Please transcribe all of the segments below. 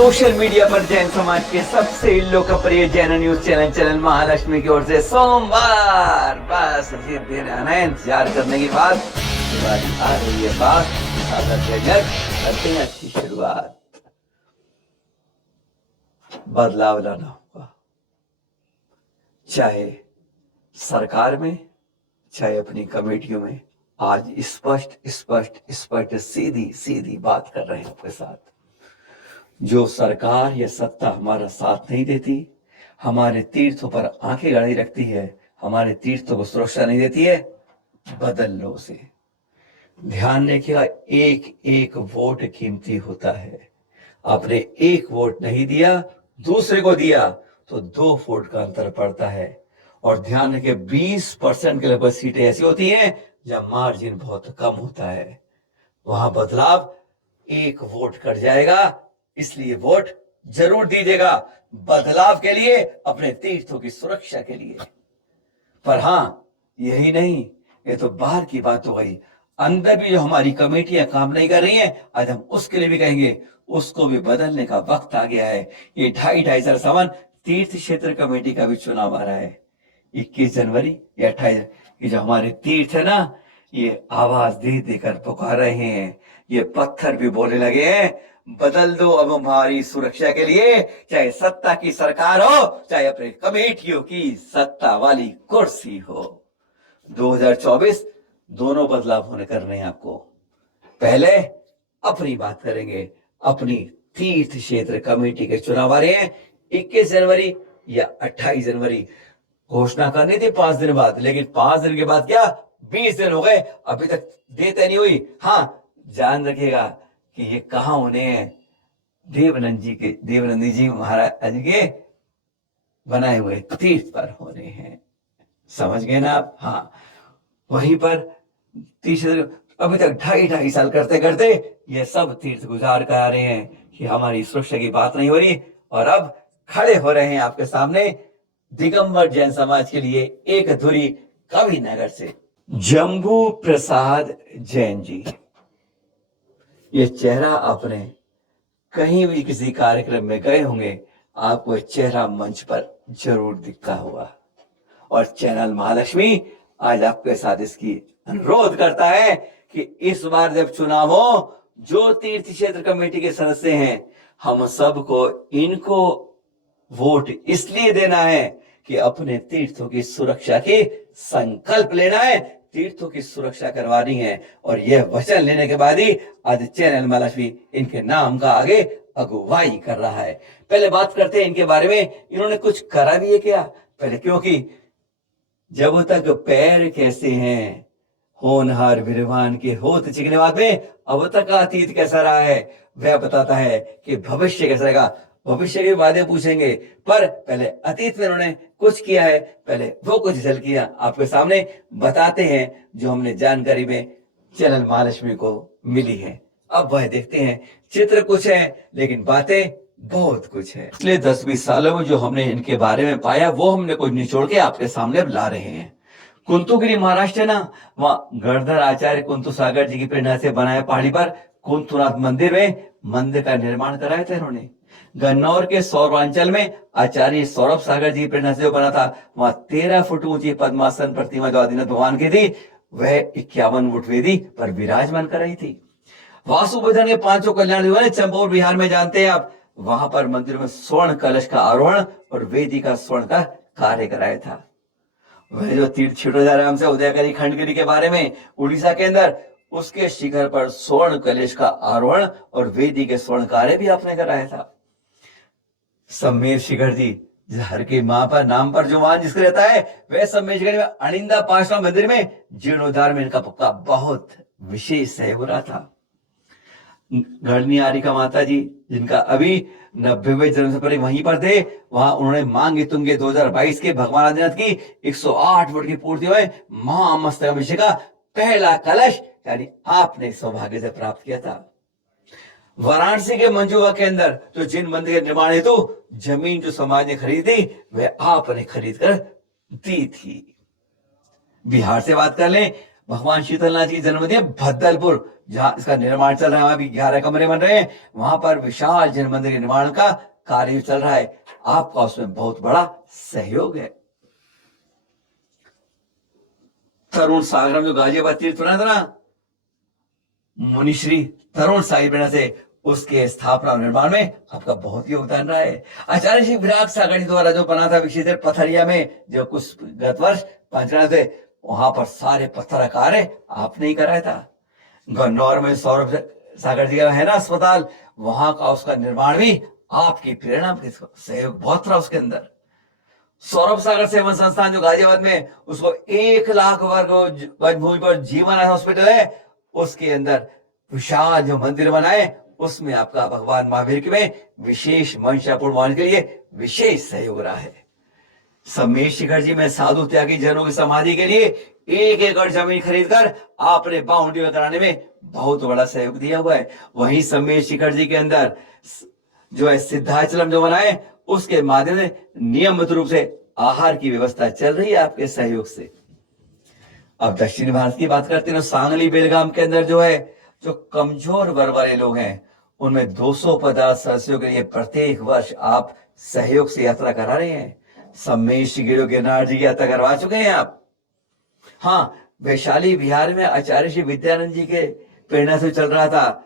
Social media पर जैन समाज के सबसे लोकप्रिय जैन न्यूज चैनल महालक्ष्मी की ओर से सोमवार बस जिस दिन इंतजार करने के बाद दिवाली आ रही है बात करते हैं अच्छी शुरुआत। बदलाव लाना होगा, चाहे सरकार में चाहे अपनी कमेटियों में। आज स्पष्ट स्पष्ट स्पष्ट सीधी सीधी बात कर रहे हैं आपके साथ। जो सरकार या सत्ता हमारा साथ नहीं देती, हमारे तीर्थों पर आंखें गाड़ी रखती है, हमारे तीर्थों को सुरक्षा नहीं देती है, बदल लो उसे। ध्यान रखिएगा, एक एक वोट कीमती होता है। आपने एक वोट नहीं दिया, दूसरे को दिया तो 2 वोट का अंतर पड़ता है। और ध्यान रखिए 20% के लगभग सीटें ऐसी होती हैं जहां मार्जिन बहुत कम होता है, वहां बदलाव 1 वोट कट जाएगा। इसलिए वोट जरूर दीजिएगा, बदलाव के लिए, अपने तीर्थों की सुरक्षा के लिए। पर हां, यही नहीं, ये तो बाहर की बात हो गई। अंदर भी जो हमारी कमेटियां काम नहीं कर रही हैं, आज हम उसके लिए भी कहेंगे, उसको भी बदलने का वक्त आ गया है। ये 2.5 साल तीर्थ क्षेत्र कमेटी का भी चुनाव आ रहा है 21 जनवरी या 28। ये जो हमारे तीर्थ है ना, ये आवाज दे देकर पुकार रहे हैं, ये पत्थर भी बोलने लगे हैं, बदल दो अब हमारी सुरक्षा के लिए। चाहे सत्ता की सरकार हो, चाहे अपने कमेटियों की सत्ता वाली कुर्सी हो। 2024 दोनों बदलाव होने करने हैं आपको। पहले अपनी बात करेंगे, अपनी तीर्थ क्षेत्र कमेटी के चुनाव आ रहे हैं 21 जनवरी या 28 जनवरी। घोषणा करनी थी 5 दिन बाद, लेकिन 5 दिन के बाद क्या 20 दिन हो गए, अभी तक देते नहीं हुई। हाँ, जान रखिएगा कि ये कहाँ होने हैं, देवनंदी जी महाराज के बनाए हुए तीर्थ पर होने हैं। समझ गए ना आप? हाँ, वहीं पर तीर्थ अभी तक 2.5 साल करते करते ये सब तीर्थ गुजार कर आ रहे हैं कि हमारी सुरक्षा की बात नहीं हो रही, और अब खड़े हो रहे हैं आपके सामने दिगंबर जैन समाज के लिए एक धुरी कवि नगर से जम्बू प्रसाद जैन जी। ये चेहरा आपने कहीं भी किसी कार्यक्रम में गए होंगे, आपको चेहरा मंच पर जरूर दिखता होगा। और चैनल महालक्ष्मी आज आपके साथ इसकी अनुरोध करता है कि इस बार जब चुनाव हो, जो तीर्थ क्षेत्र कमेटी के सदस्य हैं, हम सबको इनको वोट इसलिए देना है कि अपने तीर्थों की सुरक्षा की संकल्प लेना है, तीर्थों की सुरक्षा करवानी है। और यह वचन लेने के बाद ही आज चैनल महालक्ष्मी इनके नाम का आगे अगुवाई कर रहा है। पहले बात करते हैं इनके बारे में, इन्होंने कुछ करा भी है क्या पहले, क्योंकि जब तक पैर कैसे हैं होनहार विद्वान के होत चिकने बाद में, अब तक का अतीत कैसा रहा है वह बताता है कि भविष्य कैसा रहेगा। भविष्य के बातें पूछेंगे, पर पहले अतीत में उन्होंने कुछ किया है, पहले वो कुछ झलकियां आपके सामने बताते हैं जो हमने जानकारी में चैनल महालक्ष्मी को मिली है। अब वह देखते हैं, चित्र कुछ है लेकिन बातें बहुत कुछ है। पिछले 10-20 सालों में जो हमने इनके बारे में पाया, वो हमने कुछ निचोड़ के आपके सामने ला रहे हैं। कुंतुगिरी महाराष्ट्र ना, वहां गणधर आचार्य कुंतु सागर जी की प्रेरणा से बनाए पहाड़ी पर कुंतुनाथ मंदिर में मंदिर का निर्माण कराया था इन्होंने। गन्नौर के सौरांचल में आचार्य सौरभ सागर जी की प्रेरणा से जो बना था, वहां 13 फुट ऊंची पद्मासन प्रतिमा जो आदिनाथ भगवान की थी, वह 51 फुट वेदी पर विराजमान कर रही थी। वासुबधन के 5 कल्याण जो है चंबोर बिहार में जानते हैं आप, वहां पर मंदिर में स्वर्ण कलश का आरोहण और वेदी का स्वर्ण का कार्य कराया था। वह जो तीर्थ क्षेत्र जा रहे हैं हमसे उदयगिरी खंडगिरी के बारे में, उड़ीसा के अंदर, उसके शिखर पर स्वर्ण कलश का आरोहण और वेदी के स्वर्ण कार्य भी आपने कराया था। सम्मेर शिखर जी, हर के मां पर नाम पर जो मान जिसका रहता है, वह सम्मेर शिखर में अनिंदा पांचवा मंदिर में जीर्णोद्धार में इनका पक्का बहुत विशेष सहयोग हो रहा था। गढ़नी आरिका माता जी, जिनका अभी 90वें जन्म से पहले वहीं पर थे, वहां उन्होंने मांगे तुंगे 2022 के भगवान आदिनाथ की 108 वर्ष की पूर्ति हुए महामस्तकाभिषेक का पहला कलश यानी आपने सौभाग्य से प्राप्त किया था। वाराणसी के मंजुवा के अंदर जो जिन मंदिर के निर्माण हेतु जमीन जो समाज ने खरीदी, वह आपने खरीद कर दी थी। बिहार से बात कर लें, भगवान शीतलनाथ की जन्मदिन भद्दलपुर, जहां इसका निर्माण चल रहा है, वहां भी 11 कमरे बन रहे हैं, वहां पर विशाल जैन मंदिर के निर्माण का कार्य चल रहा है। आपका उसमें बहुत बड़ा सहयोग है। तरुण सागरम जो गाजियाबाद तीर्थ बना था ना, मुनिश्री तरुण साहिब बना से, उसके स्थापना और निर्माण में आपका बहुत योगदान रहा है। आचार्य श्री विराट सागर जी द्वारा जो बना था विशेष पथरिया में, जो कुछ गत वर्ष पंचनाथ थे, वहां पर सारे पत्थर का कार्य आपने ही कराया था। गन्नौर में सौरभ सागर जी का है ना अस्पताल, वहां का उसका निर्माण भी आपकी प्रेरणा के सहयोग बहुत रहा उसके अंदर। सौरभ सागर सेवन संस्थान जो गाजियाबाद में, उसको 1 लाख वर्ग भूमि पर जीवन हॉस्पिटल है, उसके अंदर विशाल जो मंदिर बनाए, उसमें आपका भगवान महावीर के में विशेष मंशापूर्ण मान के लिए विशेष सहयोग रहा है। समेश शिखर जी में साधु त्यागी जनों की समाधि के लिए 1 एकड़ जमीन खरीदकर आपने बाउंड्री कराने में बहुत बड़ा सहयोग दिया हुआ है। वहीं समेश शिखर जी के अंदर जो है सिद्धाचलम जो बनाए, उसके माध्यम से नियमित रूप से आहार की व्यवस्था चल रही है आपके सहयोग से। अब दक्षिण भारत की बात करते हैं, सांगली बेलगाम के अंदर जो है, जो कमजोर वर्ग वाले लोग हैं, उनमें 250 सदस्यों के लिए प्रत्येक वर्ष आप सहयोग से यात्रा करा रहे हैं। समेश गिरो गिरनार जी की यात्रा करवा चुके हैं आप। हाँ, वैशाली बिहार में आचार्य श्री विद्यानंद जी के प्रेरणा से चल रहा था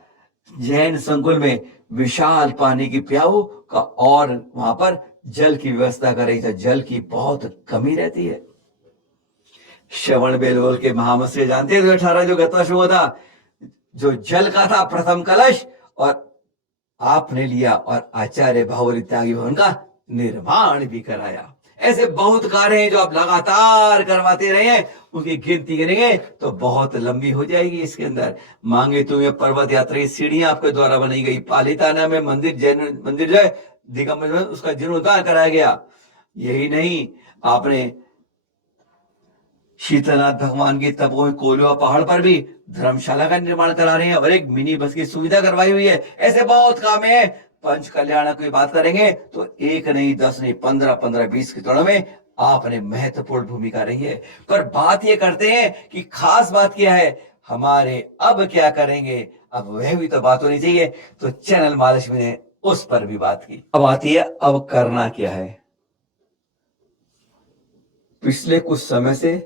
जैन संकुल में विशाल पानी की प्याऊ का, और वहां पर जल की व्यवस्था कर रही था। जल की बहुत कमी रहती है। श्रवण बेलगोल के महामस्त्री जानते हैं 18 जो गत वर्ष हुआ था, जो जल का था प्रथम कलश, और आपने लिया और आचार्य भावरी त्यागी भवन का निर्माण भी कराया। ऐसे बहुत कार्य हैं जो आप लगातार करवाते रहे हैं, उनकी गिनती करेंगे तो बहुत लंबी हो जाएगी। इसके अंदर मांगे तुम्हें पर्वत यात्रा की सीढ़ियां आपके द्वारा बनाई गई, पालिताना में मंदिर जैन मंदिर जो है दिगंबर में, उसका जीर्णोद्धार कराया गया। यही नहीं, आपने शीतलनाथ भगवान की तपोवन कोलुआ पहाड़ पर भी धर्मशाला का निर्माण करा रहे हैं और एक मिनी बस की सुविधा करवाई हुई है। ऐसे बहुत काम है। पंच कल्याण की बात करेंगे तो 1 नहीं 10 नहीं 15-15-20 के तोड़ में आपने महत्वपूर्ण भूमिका रही है। पर बात ये करते हैं कि खास बात क्या है, हमारे अब क्या करेंगे, अब वह भी तो बात होनी चाहिए। तो चैनल महालक्ष्मी ने उस पर भी बात की। अब आती है अब करना क्या है। पिछले कुछ समय से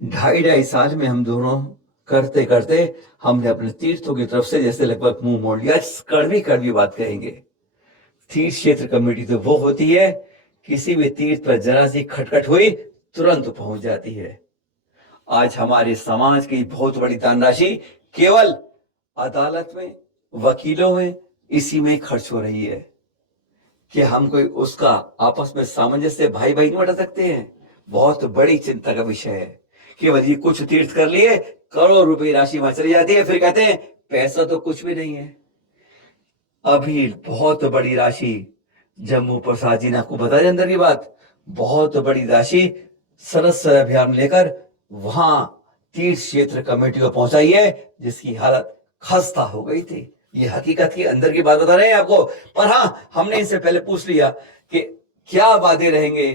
2.5 साल में हम दोनों करते करते हमने अपने तीर्थों की तरफ से जैसे लगभग मुंह मोड़ लिया। कड़वी कड़वी बात कहेंगे। तीर्थ क्षेत्र कमेटी तो वो होती है, किसी भी तीर्थ पर जरा सी खटखट हुई तुरंत पहुंच जाती है। आज हमारे समाज की बहुत बड़ी धनराशि केवल अदालत में, वकीलों में, इसी में खर्च हो रही है। कि हम कोई उसका आपस में सामंजस्य भाई भाई नहीं बढ़ा सकते हैं, बहुत बड़ी चिंता का विषय है। केवल ये कुछ तीर्थ कर लिए, करोड़ रुपए राशि वहां चली जाती है, फिर कहते हैं पैसा तो कुछ भी नहीं है। अभी बहुत बड़ी राशि जम्मू प्रसाद जी ने आपको बताया अंदर की बात, बहुत बड़ी राशि सरस अभियान लेकर वहां तीर्थ क्षेत्र कमेटी को पहुंचाई है, जिसकी हालत खस्ता हो गई थी। ये हकीकत की अंदर की बात बता रहे हैं आपको। पर हाँ, हमने इनसे पहले पूछ लिया कि क्या वादे रहेंगे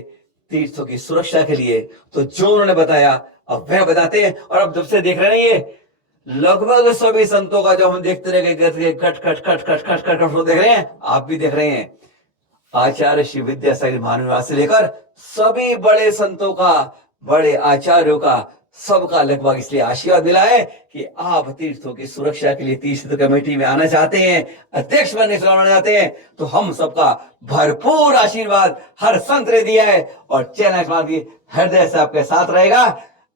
तीर्थों की सुरक्षा के लिए, तो जो उन्होंने बताया अब वह बताते हैं। और अब जब से देख रहे हैं ये लगभग सभी संतों का जो हम देखते रहे cut cut cut cut cut cut देख रहे हैं, आप भी देख रहे हैं। आचार्य श्री विद्यासागर महानिवास से लेकर सभी बड़े संतों का, बड़े आचार्यों का, सबका लगभग इसलिए आशीर्वाद मिला है कि आप तीर्थों की सुरक्षा के लिए तीर्थ कमेटी में आना चाहते हैं, अध्यक्ष बनने चाहते हैं, तो हम सबका भरपूर आशीर्वाद हर संत ने दिया है और चैनल की हृदय से आपके साथ रहेगा।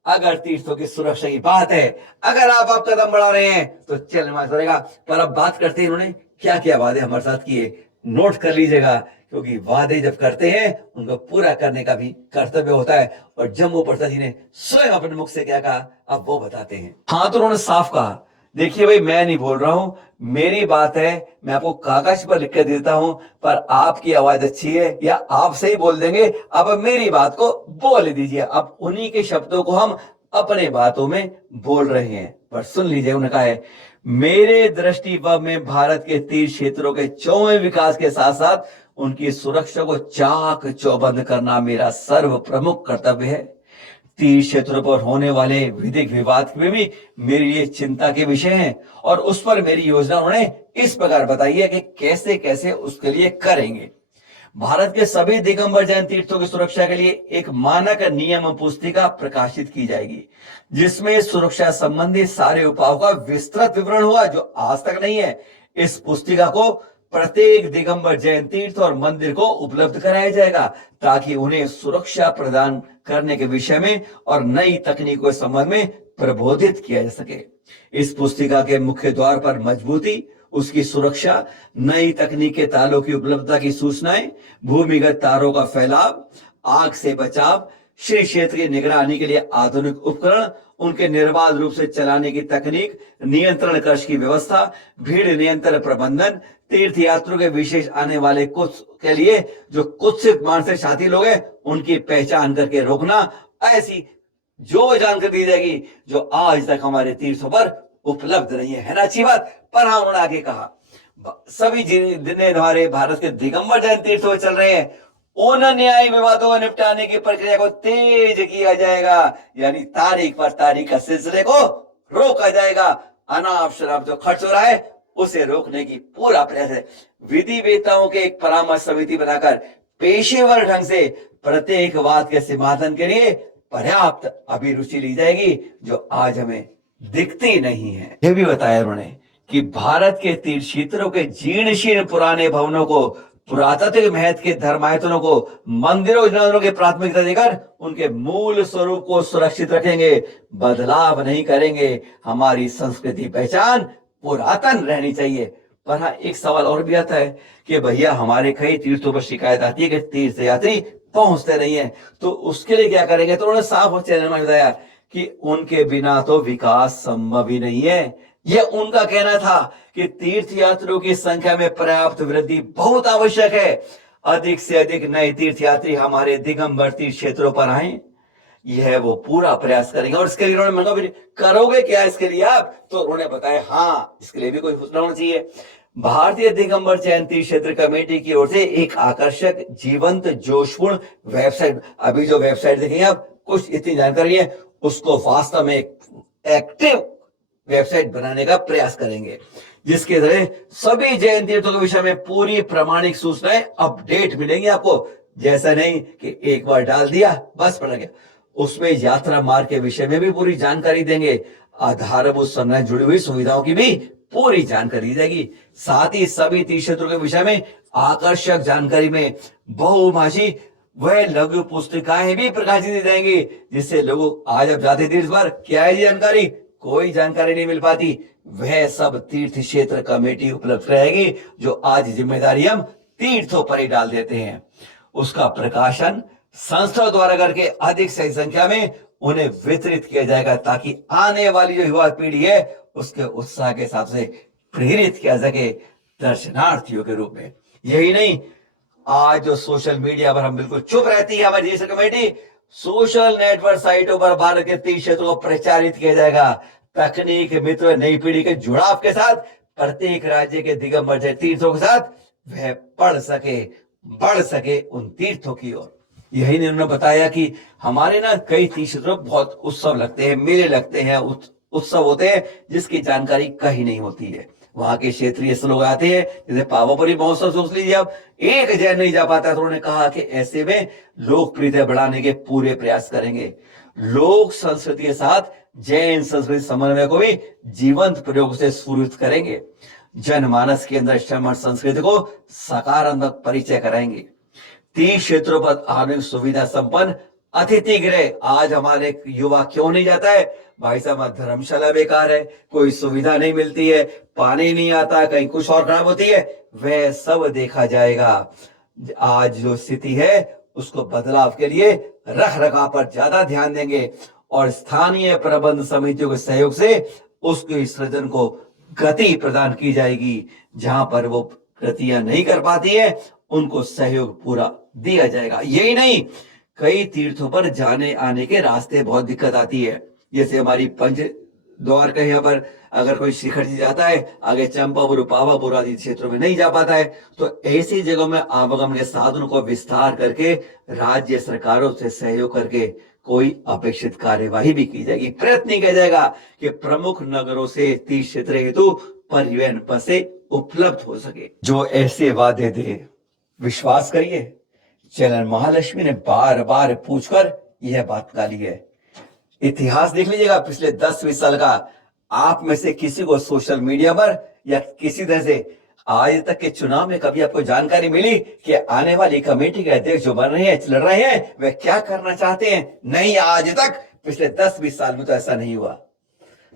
अगर तीर्थों की सुरक्षा की बात है, अगर आप कदम बढ़ा रहे हैं तो चैनल में रहेगा। पर अब बात करते हैं इन्होंने क्या क्या वादे हमारे साथ किए, नोट कर लीजिएगा, क्योंकि वादे जब करते हैं उनको पूरा करने का भी कर्तव्य होता है। और जम्मू प्रसाद जी ने स्वयं अपने मुख से क्या कहा, अब वो बताते हैं। हाँ, तो उन्होंने साफ कहा, देखिए भाई मैं नहीं बोल रहा हूं, मेरी बात है, मैं आपको कागज पर लिख के देता हूं, पर आपकी आवाज अच्छी है या आप सही बोल देंगे, अब मेरी बात को बोल दीजिए। अब उन्हीं के शब्दों को हम अपने बातों में बोल रहे हैं, पर सुन लीजिए। उन्होंने कहा है, मेरे दृष्टिपथ में भारत के तीर्थ क्षेत्रों के चौमुखी विकास के साथ साथ उनकी सुरक्षा को चाक चौबंद करना मेरा सर्व प्रमुख कर्तव्य है। तीर्थ क्षेत्रों पर होने वाले विधिक विवाद में भी मेरे लिए चिंता के विषय हैं और उस पर मेरी योजना उन्होंने इस प्रकार बताई है कि कैसे कैसे उसके लिए करेंगे। भारत के सभी दिगंबर जैन तीर्थों की सुरक्षा के लिए एक मानक नियम पुस्तिका प्रकाशित की जाएगी, जिसमें सुरक्षा संबंधी सारे उपायों का विस्तृत विवरण होगा जो आज तक नहीं है। इस पुस्तिका को प्रत्येक दिगंबर जैन तीर्थ और मंदिर को उपलब्ध कराया जाएगा ताकि उन्हें सुरक्षा प्रदान करने के विषय में और नई तकनीकों के संबंध में प्रबोधित किया जा सके। इस पुस्तिका के मुख्य द्वार पर मजबूती, उसकी सुरक्षा, नई तकनीक के तारों की उपलब्धता की सूचनाएं, भूमिगत तारों का फैलाव, आग से बचाव, श्री क्षेत्र की निगरानी के लिए आधुनिक उपकरण, उनके निर्बाध रूप से चलाने की तकनीक, नियंत्रण कक्ष की व्यवस्था, भीड़ नियंत्रण प्रबंधन, तीर्थ यात्रियों के विशेष आने वाले कुछ के लिए जो कुत्सित मानसिक साथी लोग हैं उनकी पहचान करके रोकना, ऐसी जो जानकारी दी जाएगी जो आज तक हमारे तीर्थों पर उपलब्ध नहीं है ना। अच्छी बात। पर हाँ, उन्होंने आगे कहा सभी जितने हमारे भारत के दिगंबर जैन तीर्थों चल रहे हैं उन न्याय विवादों को निपटाने की प्रक्रिया को तेज किया जाएगा, यानी तारीख पर तारीख का सिलसिले को रोका जाएगा। अनाप शराब जो खर्च हो रहा है उसे रोकने की पूरा प्रयास है। विधि वेताओं के एक परामर्श समिति बनाकर पेशेवर ढंग से प्रत्येक वाद के समाधान के लिए पर्याप्त अभिरुचि ली जाएगी जो आज हमें दिखती नहीं है। यह भी बताया उन्होंने कि भारत के तीर्थ क्षेत्रों के जीर्ण शीर्ण पुराने भवनों को, पुरातात्विक महत्व के धर्मायतनों को, मंदिरों के प्राथमिकता देकर उनके मूल स्वरूप को सुरक्षित रखेंगे, बदलाव नहीं करेंगे। हमारी संस्कृति पहचान पुरातन रहनी चाहिए। पर हाँ, एक सवाल और भी आता है कि भैया हमारे कई तीर्थों पर शिकायत आती है कि तीर्थ यात्री पहुंचते नहीं है, तो उसके लिए क्या करेंगे। तो उन्होंने साफ चैनल में बताया कि उनके बिना तो विकास संभव ही नहीं है। यह उनका कहना था कि तीर्थ यात्रियों की संख्या में पर्याप्त वृद्धि बहुत आवश्यक है। अधिक से अधिक नए तीर्थ यात्री हमारे दिगंबर तीर्थ क्षेत्रों पर आए, यह वो पूरा प्रयास करेंगे। और इसके लिए उन्होंने मांगा करोगे क्या इसके लिए आप, तो उन्होंने बताया हाँ, इसके लिए भी कोई फैसला होना चाहिए। भारतीय दिगंबर जैन तीर्थ क्षेत्र कमेटी की ओर से एक आकर्षक, जीवंत, जोशपूर्ण वेबसाइट, अभी जो वेबसाइट देखेंगे आप, कुछ इतनी जानकारी है, उसको वास्तव में एक्टिव वेबसाइट बनाने का प्रयास करेंगे, जिसके जरिए सभी जैन तीर्थों के विषय में पूरी प्रामाणिक सूचनाएं, अपडेट मिलेंगी आपको। जैसा नहीं कि एक बार डाल दिया बस पड़ गया। उसमें यात्रा मार्ग के विषय में भी पूरी जानकारी देंगे, आधारभूत संरचना जुड़ी हुई सुविधाओं की भी पूरी जानकारी दी जाएगी। साथ ही सभी तीर्थ क्षेत्रों के विषय में आकर्षक जानकारी में बहुभाषी वह लघु पुस्तिकाएं भी प्रकाशित की जाएंगी, जिससे लोगों आज अब जाते तीर्थ पर क्या है जानकारी, कोई जानकारी नहीं मिल पाती, वह सब तीर्थ क्षेत्र कमेटी उपलब्ध कराएगी, जो आज जिम्मेदारी हम तीर्थों पर ही डाल देते हैं। उसका प्रकाशन संस्था द्वारा करके अधिक से संख्या में उन्हें वितरित किया जाएगा, ताकि आने वाली जो युवा पीढ़ी है उसके उत्साह के हिसाब से प्रेरित किया सके दर्शनार्थियों के रूप में। यही नहीं, आज जो सोशल मीडिया पर हम बिल्कुल चुप रहती है हमारी जीएसटी कमेटी, सोशल नेटवर्क साइटों पर भारत के तीर्थ क्षेत्रों को प्रचारित किया जाएगा। तकनीक मित्र नई पीढ़ी के जुड़ाव के साथ प्रत्येक राज्य के दिगंबर जैन तीर्थों के साथ वह बढ़ सके उन तीर्थों की ओर। यही ने उन्होंने बताया कि हमारे ना कई तीर्थ क्षेत्रों बहुत उत्सव लगते हैं, मेले लगते हैं, उत्सव होते हैं, जिसकी जानकारी कहीं नहीं होती है। वहां के क्षेत्रीय लोग आते हैं, जैसे पावापुरी महोत्सव सोच लीजिए आप, एक जैन नहीं जा पाता, तो उन्होंने कहा कि ऐसे में लोकप्रियता बढ़ाने के पूरे प्रयास करेंगे। लोक संस्कृति के साथ जैन संस्कृति समन्वय को भी जीवंत प्रयोग से सुरक्षित करेंगे। जनमानस के अंदर श्रमण संस्कृति को सकारात्मक परिचय कराएंगे। तीर्थ क्षेत्रों पर आधुनिक सुविधा संपन्न अतिथि गृह, आज हमारे युवा क्यों नहीं जाता है भाई साहब, धर्मशाला बेकार है, कोई सुविधा नहीं मिलती है, पानी नहीं आता, कहीं कुछ और खराब होती है, वह सब देखा जाएगा। आज जो स्थिति है उसको बदलाव के लिए रख रखाव पर ज्यादा ध्यान देंगे और स्थानीय प्रबंध समितियों के सहयोग से उसके सृजन को गति प्रदान की जाएगी। जहां पर वो गतियां नहीं कर पाती है उनको सहयोग पूरा दिया जाएगा। यही नहीं, कई तीर्थों पर जाने आने के रास्ते बहुत दिक्कत आती है, जैसे हमारी पंच द्वार का यहाँ पर अगर कोई शिखर जी जाता है, आगे चंपापुर पावापुर आदि क्षेत्रों में नहीं जा पाता है, तो ऐसी जगहों में आवागमन के साधनों को विस्तार करके राज्य सरकारों से सहयोग करके कोई अपेक्षित कार्यवाही भी की जाएगी। प्रयत्न किया जाएगा कि प्रमुख नगरों से तीर्थ क्षेत्र हेतु परिवहन बसें उपलब्ध हो सके। जो ऐसे वादे दे, विश्वास करिए, चैनल महालक्ष्मी ने बार बार पूछकर यह बात निकाली है। इतिहास देख लीजिएगा पिछले 10-20 साल का। आप में से किसी को सोशल मीडिया पर या किसी तरह से आज तक के चुनाव में कभी आपको जानकारी मिली कि आने वाली कमेटी के अध्यक्ष जो बन रहे हैं, लड़ रहे हैं, वे क्या करना चाहते हैं? नहीं, आज तक पिछले 10-20 साल में तो ऐसा नहीं हुआ।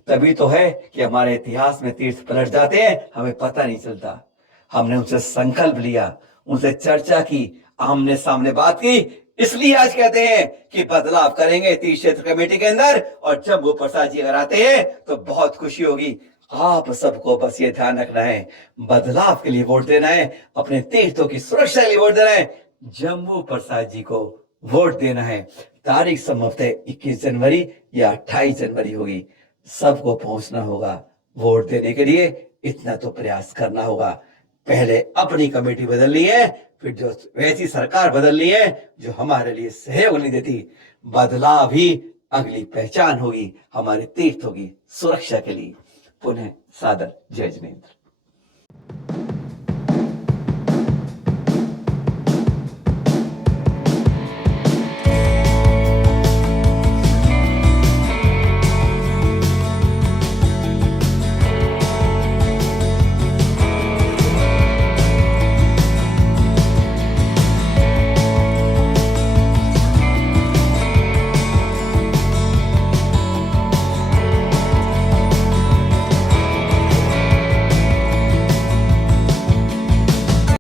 तभी तो है कि हमारे इतिहास में तीर्थ पलट जाते हैं, हमें पता नहीं चलता। हमने उनसे संकल्प लिया, उनसे चर्चा की, आमने सामने बात की, इसलिए आज कहते हैं कि बदलाव करेंगे तीर्थ क्षेत्र कमेटी के अंदर। और जब वो प्रसाद जी अगर आते हैं तो बहुत खुशी होगी। आप सबको बस ये ध्यान रखना है, बदलाव के लिए वोट देना है, अपने तीर्थों की सुरक्षा के लिए वोट देना है, जम्मू प्रसाद जी को वोट देना है। तारीख संभवतः 21 जनवरी या 28 जनवरी होगी। सबको पहुंचना होगा वोट देने के लिए, इतना तो प्रयास करना होगा। पहले अपनी कमेटी बदलनी है, फिर जो वैसी सरकार बदलनी है जो हमारे लिए सहयोग नहीं देती। बदलाव ही अगली पहचान होगी हमारे तीर्थों की सुरक्षा के लिए। पुनः सादर जय जिनेंद्र।